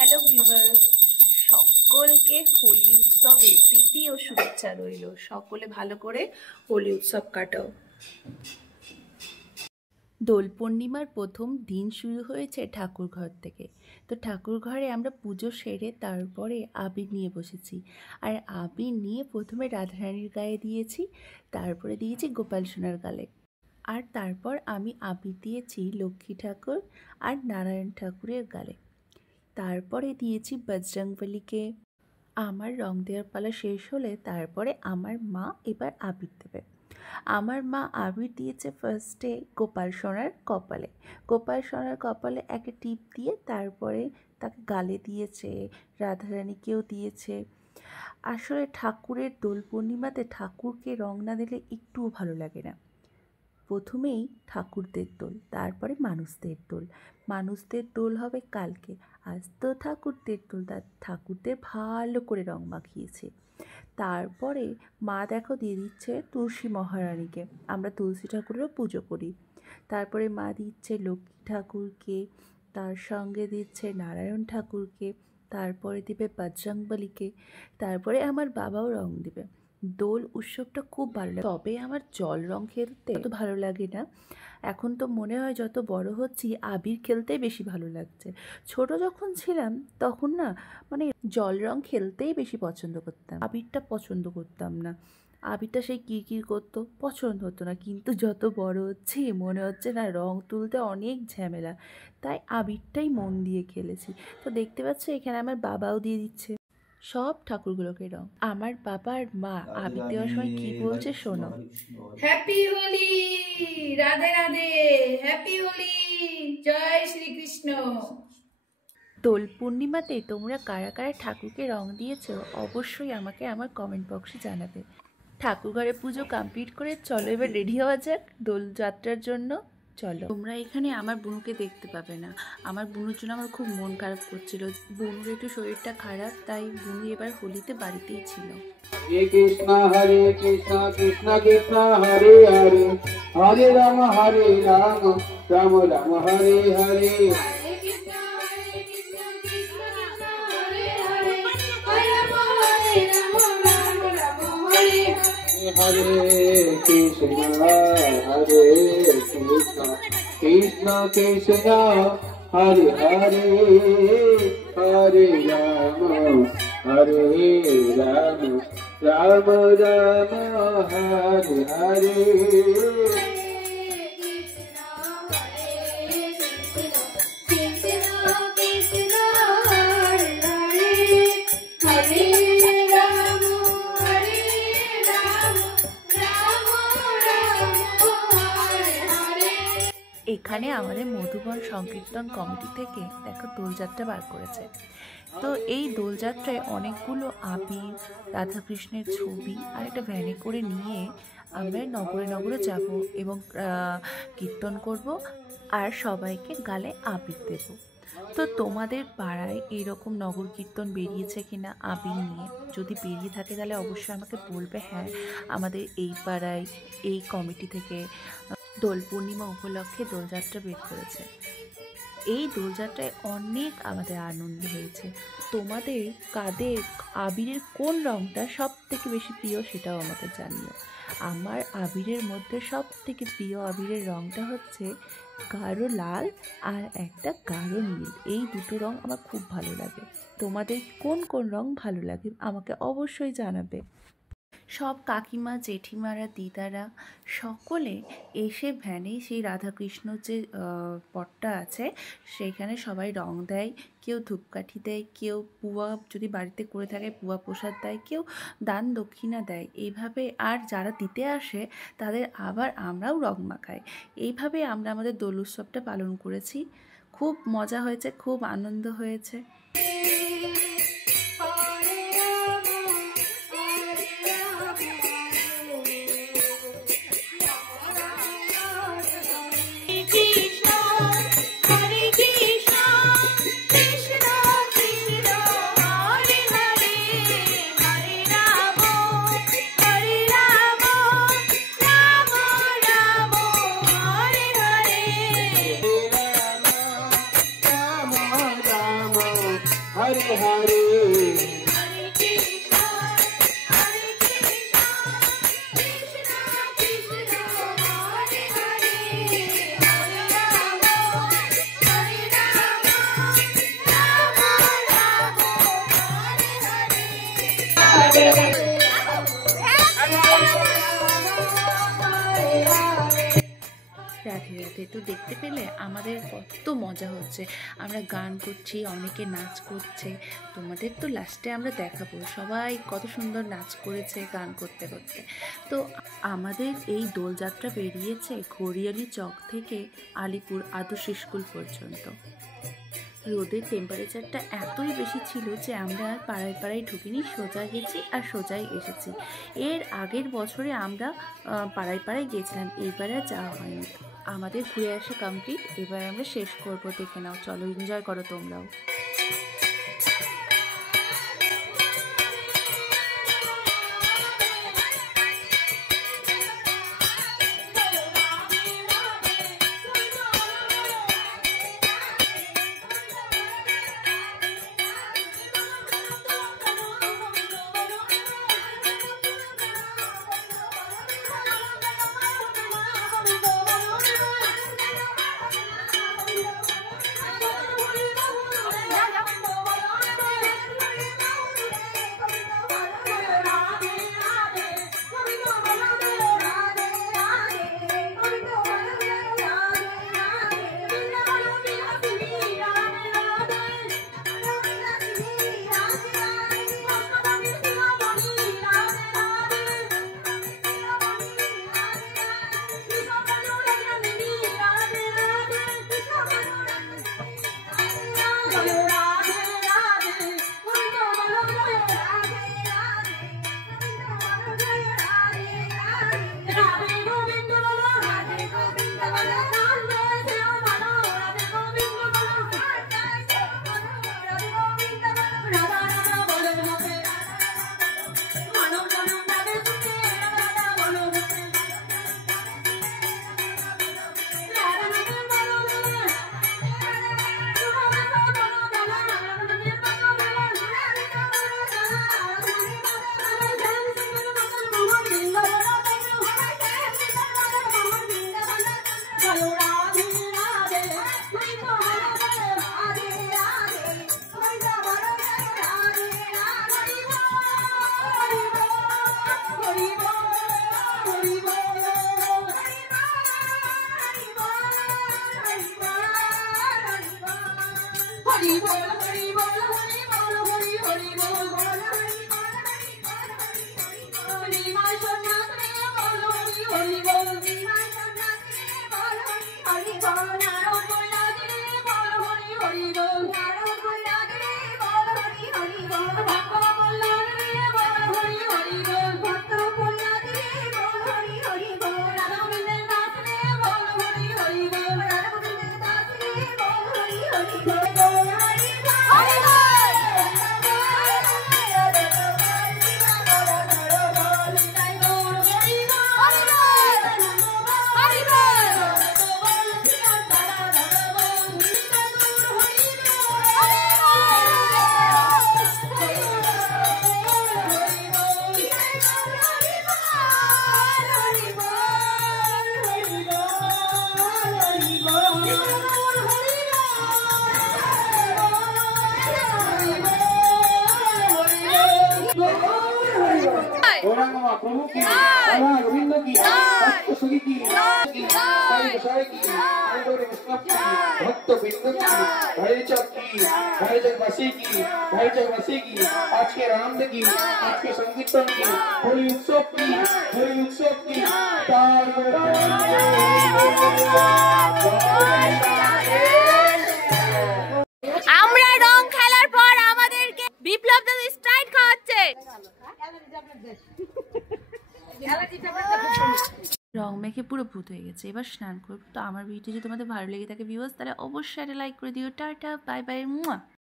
Hello viewers, সকলকে হোলি উৎসবের প্রীতি ও শুভেচ্ছা রইল। সকলে ভালো করে হোলি উৎসব কাটাও। দোল পূর্ণিমার প্রথম দিন শুরু হয়েছে ঠাকুর ঘর থেকে। তো ঠাকুর ঘরে আমরা পুজো সেরে তারপরে আবির নিয়ে বসেছি। আর আবির নিয়ে প্রথমে রাধারানীর গায়ে দিয়েছি, তারপরে দিয়েছি গোপাল সোনার গালে, আর তারপর আমি আবির দিয়েছি লক্ষ্মী ঠাকুর আর নারায়ণ ঠাকুরের গালে। তারপরে দিয়েছি বজরংবলীকে। আমার রং দেওয়ার পালা শেষ হলে তারপরে আমার মা এবার আবির দেবে। আমার মা আবির দিয়েছে ফার্স্টে গোপাল সোনার কপালে। গোপাল সোনার কপালে একটা টিপ দিয়ে তারপরে তাকে গালে দিয়েছে, রাধারানীকেও দিয়েছে। আসলে ঠাকুরের দোল পূর্ণিমাতে ঠাকুরকে রং না দিলে একটুও ভালো লাগে না। প্রথমেই ঠাকুরদের দোল, তারপরে মানুষদের দোল। মানুষদের দোল হবে কালকে, আজ তো ঠাকুরদের দোল। ঠাকুরদের ভালো করে রং মাখিয়েছে। তারপরে মা দেখো দিয়ে দিচ্ছে তুলসী মহারানীকে। আমরা তুলসী ঠাকুরেরও পুজো করি। তারপরে মা দিচ্ছে লক্ষ্মী ঠাকুরকে, তার সঙ্গে দিচ্ছে নারায়ণ ঠাকুরকে, তারপরে দিবে বজরংবলীকে, তারপরে আমার বাবাও রং দিবে। দোল উৎসবটা খুব ভালো লাগে, তবে আমার জল রং খেলতে অত ভালো লাগে না। এখন তো মনে হয় যত বড় হচ্ছি আবির খেলতেই বেশি ভালো লাগছে। ছোট যখন ছিলাম তখন না মানে জল রং খেলতেই বেশি পছন্দ করতাম, আবিরটা পছন্দ করতাম না। আবিরটা সেই কিরকির করতো, পছন্দ হতো না। কিন্তু যত বড় হচ্ছি মনে হচ্ছে না রং তুলতে অনেক ঝামেলা, তাই আবিরটাই মন দিয়ে খেলেছি। তো দেখতে পাচ্ছ এখানে আমার বাবাও দিয়ে দিচ্ছে সব ঠাকুরগুলোকে রং। আমার বাবার মা আবির দেওয়ার সময় কি বলছে শোনো। হ্যাপি হোলি, রাধে রাধে, হ্যাপি হোলি, জয় শ্রীকৃষ্ণ। দোল পূর্ণিমাতে তোমরা কারা কারা ঠাকুরকে রং দিয়েছো অবশ্যই আমাকে আমার কমেন্ট বক্সে জানাবে। ঠাকুর ঘরে পুজো কমপ্লিট করে চলো এবার রেডি হওয়া যাক দোলযাত্রার জন্য। চলো। তোমরা এখানে আমার বুনুকে দেখতে পাবে না, আমার বুনুর জন্য আমার খুব মন খারাপ করছিল। বুনুর একটু শরীরটা খারাপ, তাই বুনু এবার হোলিতে বাড়িতেই ছিল। হরে কৃষ্ণ কৃষ্ণ কৃষ্ণ হরে হরে, হরে রাম রাম রাম হরে হরে। হরে কৃষ্ণ কৃষ্ণ কৃষ্ণ হরে হরে, হরে রাম রাম রাম হরে হরে। এখানে আমাদের মধুবন সংকীর্তন কমিটি থেকে দেখো দোলযাত্রা বার করেছে। তো এই দোলযাত্রায় অনেকগুলো আবির, রাধাকৃষ্ণের ছবি আর একটা ভ্যানে করে নিয়ে আমরা নগরে নগরে যাব এবং কীর্তন করব আর সবাইকে গালে আবির দেব। তো তোমাদের পাড়ায় এইরকম নগর কীর্তন বেরিয়েছে কিনা আবির নিয়ে? যদি বেরিয়ে থাকে তাহলে অবশ্যই আমাকে বলবে। হ্যাঁ, আমাদের এই পাড়ায় এই কমিটি থেকে দোল পূর্ণিমা উপলক্ষে দোলযাত্রা বের করেছে। এই দোলযাত্রায় অনেক আমাদের আনন্দ হয়েছে। তোমাদের কাদের আবিরের কোন রঙটা সব থেকে বেশি প্রিয় সেটাও আমাকে জানিও। আমার আবিরের মধ্যে সব থেকে প্রিয় আবিরের রঙটা হচ্ছে গাঢ় লাল আর একটা গাঢ় নীল। এই দুটো রং আমার খুব ভালো লাগে। তোমাদের কোন কোন রং ভালো লাগে আমাকে অবশ্যই জানাবে। সব কাকিমা, জেঠিমারা, দিদারা সকলে এসে ভ্যানে সেই রাধাকৃষ্ণ যে পটটা আছে সেইখানে সবাই রং দেয়, কেউ ধূপকাঠি দেয়, কেউ পুয়া যদি বাড়িতে করে থাকে পুয়া প্রসাদ দেয়, কেউ দান দক্ষিণা দেয় এইভাবে। আর যারা দিতে আসে তাদের আবার আমরাও রং মাখাই। এইভাবে আমরা আমাদের দোল উৎসবটা পালন করেছি। খুব মজা হয়েছে, খুব আনন্দ হয়েছে। Hare Hare Radhe Radhe. তো দেখতে পেলে আমাদের কত মজা হচ্ছে, আমরা গান করছি, অনেকে নাচ করছে। তোমাদের তো লাস্টে আমরা দেখাবো সবাই কত সুন্দর নাচ করেছে গান করতে করতে। তো আমাদের এই দোলযাত্রা বেরিয়েছে ঘড়িয়ালি চক থেকে আলিপুর আদর্শ স্কুল পর্যন্ত। রোদের টেম্পারেচারটা এতই বেশি ছিল যে আমরা আর পাড়ায় পাড়ায় ঢুকিনি, সোজা গেছি আর সোজাই এসেছি। এর আগের বছরে আমরা পাড়ায় পাড়ায় গেছিলাম, এইবারে আর যাওয়া হয়নি। আমাদের ঘুরে আসা কমপ্লিট, এবার আমরা শেষ করবো। দেখে নাও, চলো এনজয় করো তোমরাও। प्रभु की राधा गोविंद की भक्त सखी की साई गोसाई की गौरी वैष्णव की भक्त बिंद की भाई जगवासी की भाई जगवासी की आज के राम की आज के संकीर्तन की होली उत्सव की আমরা রং খেলার পর আমাদেরকে বিপ্লব দাদা স্ট্রাইক খাওয়াচ্ছে। রং মেখে পুরো ভূত হয়ে গেছে, এবার স্নান করবো। তো আমার ভিডিও যদি তোমাদের ভালো লেগে থাকে ভিউয়ার্স, তাহলে অবশ্যই একটা লাইক করে দিও। Tata, bye bye.